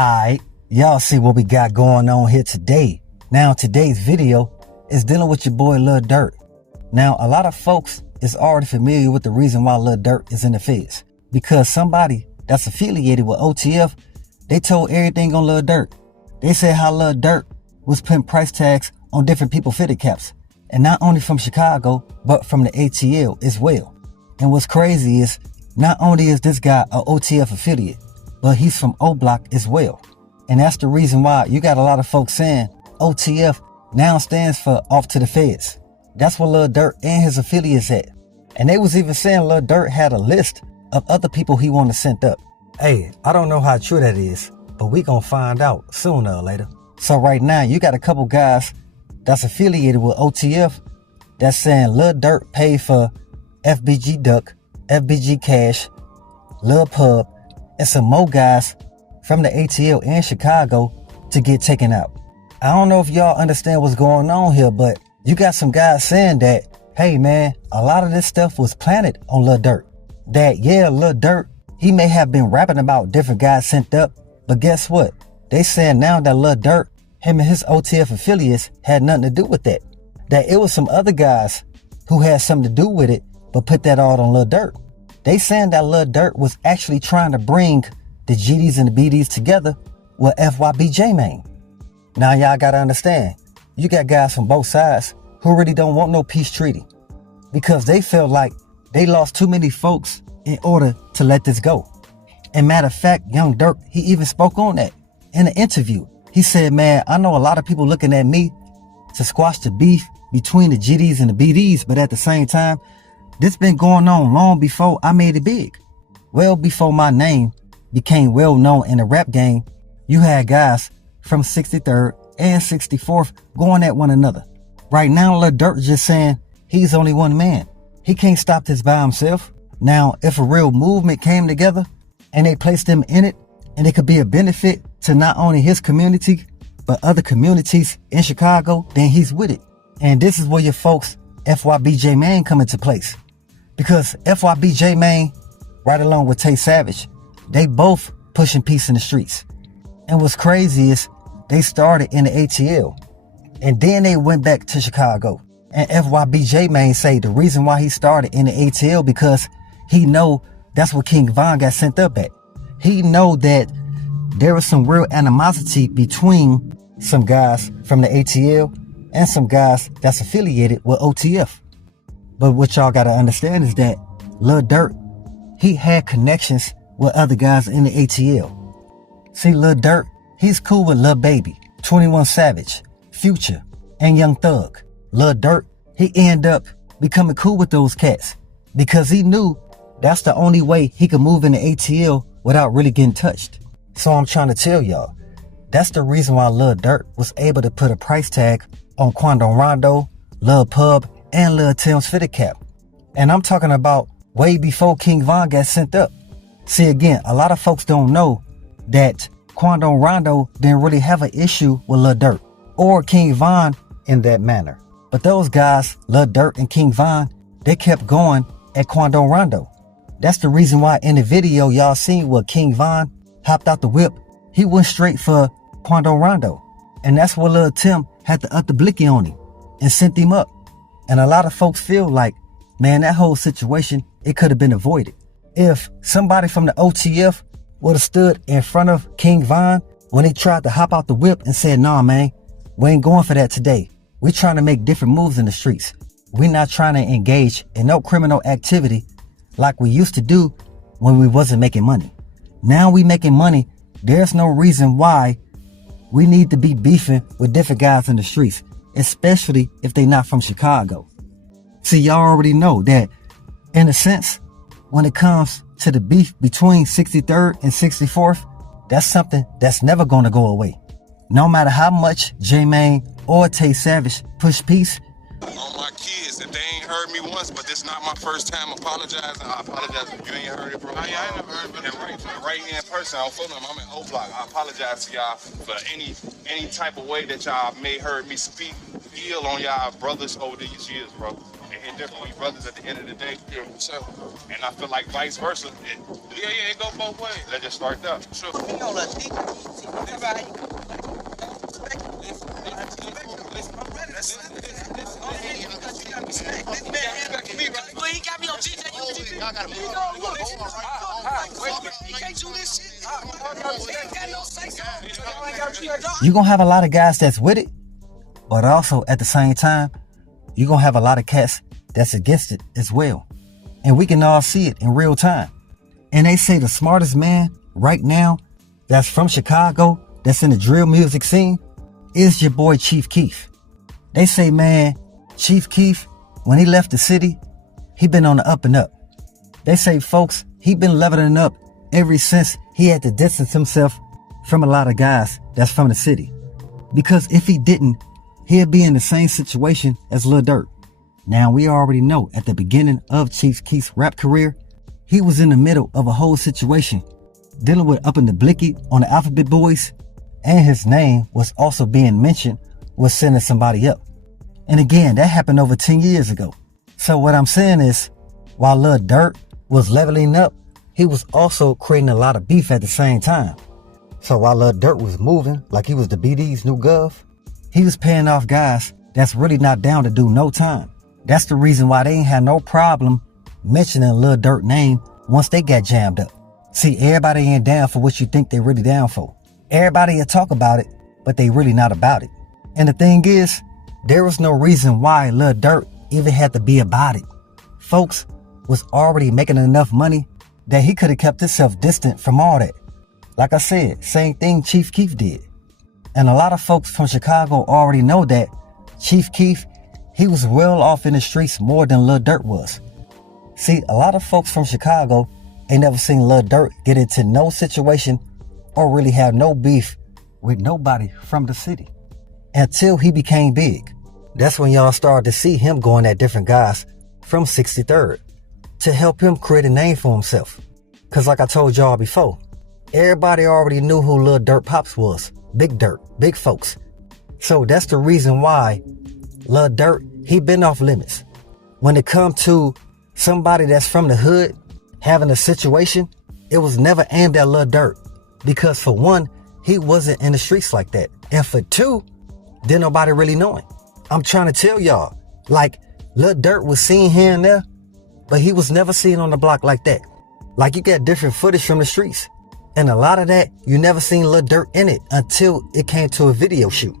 Alright, y'all see what we got going on here today. Now today's video is dealing with your boy Lil Durk. Now a lot of folks is already familiar with the reason why Lil Durk is in the feds. Because somebody that's affiliated with OTF, they told everything on Lil Durk. They said how Lil Durk was putting price tags on different people fitted caps. And not only from Chicago, but from the ATL as well. And what's crazy is, not only is this guy a OTF affiliate, but he's from O Block as well. And that's the reason why you got a lot of folks saying OTF now stands for off to the feds. That's what Lil Durk and his affiliates at. And they was even saying Lil Durk had a list of other people he wanted sent up. Hey, I don't know how true that is, but we gonna find out sooner or later. So right now, you got a couple guys that's affiliated with OTF that's saying Lil Durk paid for FBG Duck, FBG Cash, Lil Pub, and some more guys from the ATL in Chicago to get taken out. I don't know if y'all understand what's going on here, but you got some guys saying that, hey man, a lot of this stuff was planted on Lil Durk. That yeah, Lil Durk, he may have been rapping about different guys sent up, but guess what? They saying now that Lil Durk, him and his OTF affiliates had nothing to do with that. That it was some other guys who had something to do with it, but put that all on Lil Durk. They saying that Lil Durk was actually trying to bring the GDs and the BDs together with FYBJ Mane. Now y'all gotta understand, you got guys from both sides who really don't want no peace treaty because they feel like they lost too many folks in order to let this go. And matter of fact, young Durk, he even spoke on that in an interview. He said, man, I know a lot of people looking at me to squash the beef between the GDs and the BDs, but at the same time, this been going on long before I made it big. Well before my name became well known in the rap game, you had guys from 63rd and 64th going at one another. Right now, Lil Durk just saying he's only one man. He can't stop this by himself. Now, if a real movement came together and they placed him in it, and it could be a benefit to not only his community, but other communities in Chicago, then he's with it. And this is where your folks FYBJ Mane come into place. Because FYBJ Mane, right along with Tay Savage, they both pushing peace in the streets. And what's crazy is they started in the ATL and then they went back to Chicago. And FYBJ Mane say the reason why he started in the ATL because he know that's where King Von got sent up at. He know that there was some real animosity between some guys from the ATL and some guys that's affiliated with OTF. But what y'all gotta understand is that Lil Durk, he had connections with other guys in the ATL. See, Lil Durk, he's cool with Lil Baby, 21 Savage, Future, and Young Thug. Lil Durk, he ended up becoming cool with those cats because he knew that's the only way he could move in the ATL without really getting touched. So I'm trying to tell y'all, that's the reason why Lil Durk was able to put a price tag on Quando Rondo, Lil Pub, and Lil Tim's fitted cap. And I'm talking about way before King Von got sent up. See, again, a lot of folks don't know that Quando Rondo didn't really have an issue with Lil Durk or King Von in that manner. But those guys, Lil Durk and King Von, they kept going at Quando Rondo. That's the reason why in the video y'all seen where King Von hopped out the whip, he went straight for Quando Rondo. And that's where Lil Tim had to up the blicky on him and sent him up. And a lot of folks feel like, man, that whole situation, it could have been avoided. If somebody from the OTF would have stood in front of King Von when he tried to hop out the whip and said, nah, man, we ain't going for that today. We're trying to make different moves in the streets. We're not trying to engage in no criminal activity like we used to do when we wasn't making money. Now we making money. There's no reason why we need to be beefing with different guys in the streets, especially if they not from Chicago. See, y'all already know that in a sense, when it comes to the beef between 63rd and 64th, that's something that's never going to go away. No matter how much J-Mane or Tay Savage push peace. On my kids, if they ain't heard me once, but this not my first time apologizing, I apologize if you ain't heard it, bro. I ain't never heard it, but right here in person, I'm in O Block. I apologize to y'all for any type of way that y'all may heard me speak ill on y'all brothers over these years, bro. And definitely brothers at the end of the day. Yeah, so, and I feel like vice versa. It go both ways. Let's just start up. Sure. You're gonna have a lot of guys that's with it, but also at the same time, you're gonna have a lot of cats that's against it as well. And we can all see it in real time. And they say the smartest man right now that's from Chicago, that's in the drill music scene, is your boy Chief Keef. They say, man, Chief Keef, when he left the city, he been on the up and up. They say, folks, he been leveling up ever since he had to distance himself from a lot of guys that's from the city. Because if he didn't, he'd be in the same situation as Lil Durk. Now, we already know at the beginning of Chief Keef's rap career, he was in the middle of a whole situation, dealing with up in the Blicky on the Alphabet Boys, and his name was also being mentioned was sending somebody up. And again, that happened over 10 years ago. So what I'm saying is, while Lil Durk was leveling up, he was also creating a lot of beef at the same time. So while Lil Durk was moving like he was the BD's new gov, he was paying off guys that's really not down to do no time. That's the reason why they ain't had no problem mentioning Lil Durk's name once they got jammed up. See, everybody ain't down for what you think they really down for. Everybody will talk about it, but they really not about it. And the thing is, there was no reason why Lil Durk even had to be about it. Folks was already making enough money that he could have kept himself distant from all that. Like I said, same thing Chief Keef did. And a lot of folks from Chicago already know that Chief Keef, he was well off in the streets more than Lil Durk was. See, a lot of folks from Chicago ain't never seen Lil Durk get into no situation or really have no beef with nobody from the city until he became big. That's when y'all started to see him going at different guys from 63rd to help him create a name for himself. Cause like I told y'all before, everybody already knew who Lil Durk Pops was. Big Durk, big folks. So that's the reason why Lil Durk, he been off limits. When it come to somebody that's from the hood having a situation, it was never aimed at Lil Durk. Because for one, he wasn't in the streets like that. And for two, didn't nobody really know him. I'm trying to tell y'all, like, Lil Durk was seen here and there, but he was never seen on the block like that. Like, you got different footage from the streets. And a lot of that, you never seen Lil Durk in it until it came to a video shoot.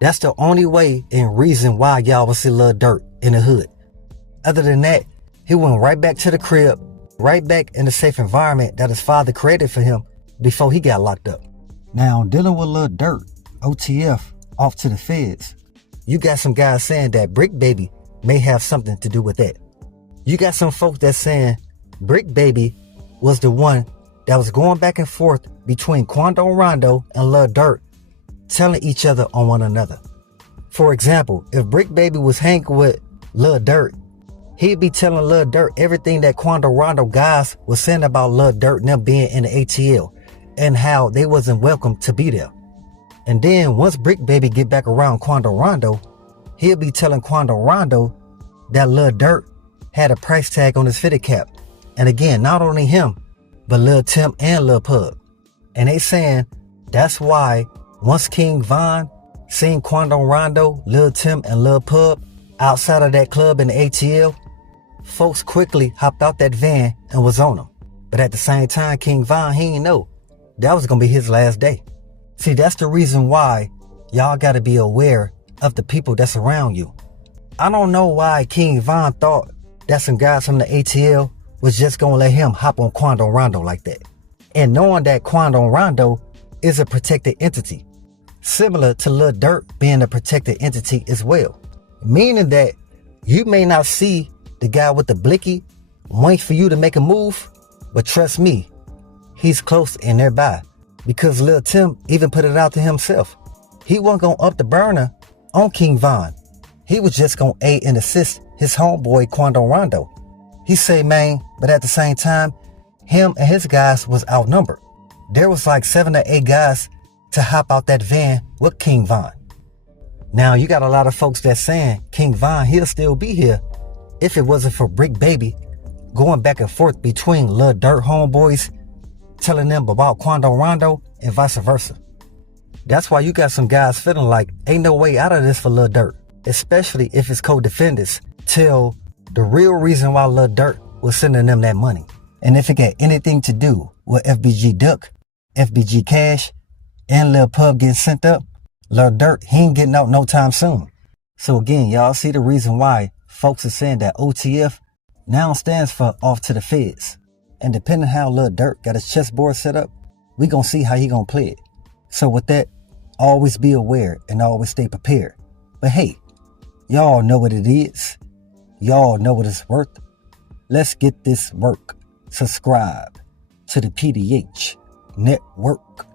That's the only way and reason why y'all will see Lil Durk in the hood. Other than that, he went right back to the crib, right back in the safe environment that his father created for him before he got locked up. Now, dealing with Lil Durk Otf off to the feds, you got some guys saying that Bricc Baby may have something to do with that. You got some folks that's saying Bricc Baby was the one that was going back and forth between Quando Rondo and Lil Durk, telling each other on one another. For example, if Bricc Baby was hanging with Lil Durk, he'd be telling Lil Durk everything that Quando Rondo guys was saying about Lil Durk and them being in the ATL and how they wasn't welcome to be there. And then once Bricc Baby get back around Quando Rondo, he'll be telling Quando Rondo that Lil Durk had a price tag on his fitted cap. And again, not only him, but Lil Tim and Lil Pub. And they saying that's why once King Von seen Quando Rondo, Lil Tim, and Lil Pub outside of that club in the ATL, folks quickly hopped out that van and was on him. But at the same time, King Von, he didn't know that was gonna be his last day. See, that's the reason why y'all gotta be aware of the people that's around you. I don't know why King Von thought that some guys from the ATL was just gonna let him hop on Quando Rondo like that. And knowing that Quando Rondo is a protected entity, similar to Lil Durk being a protected entity as well. Meaning that you may not see the guy with the blicky wait for you to make a move, but trust me, he's close and nearby. Because Lil Tim even put it out to himself. He wasn't gonna up the burner on King Von. He was just gonna aid and assist his homeboy Quando Rondo. He say, man, but at the same time, him and his guys was outnumbered. There was like 7 or 8 guys to hop out that van with King Von. Now, you got a lot of folks that's saying King Von, he'll still be here if it wasn't for Bricc Baby going back and forth between Lil Durk homeboys, telling them about Quando Rondo and vice versa. That's why you got some guys feeling like ain't no way out of this for Lil Durk, especially if his co-defendants tell the real reason why Lil Durk was sending them that money. And if it got anything to do with FBG Duck, FBG Cash, and Lil Pub getting sent up, Lil Durk, he ain't getting out no time soon. So again, y'all see the reason why folks are saying that OTF now stands for off to the feds. And depending how Lil Durk got his chessboard set up, we gonna see how he gonna play it. So with that, always be aware and always stay prepared. But hey, y'all know what it is. Y'all know what it's worth. Let's get this work. Subscribe to the PDH Network.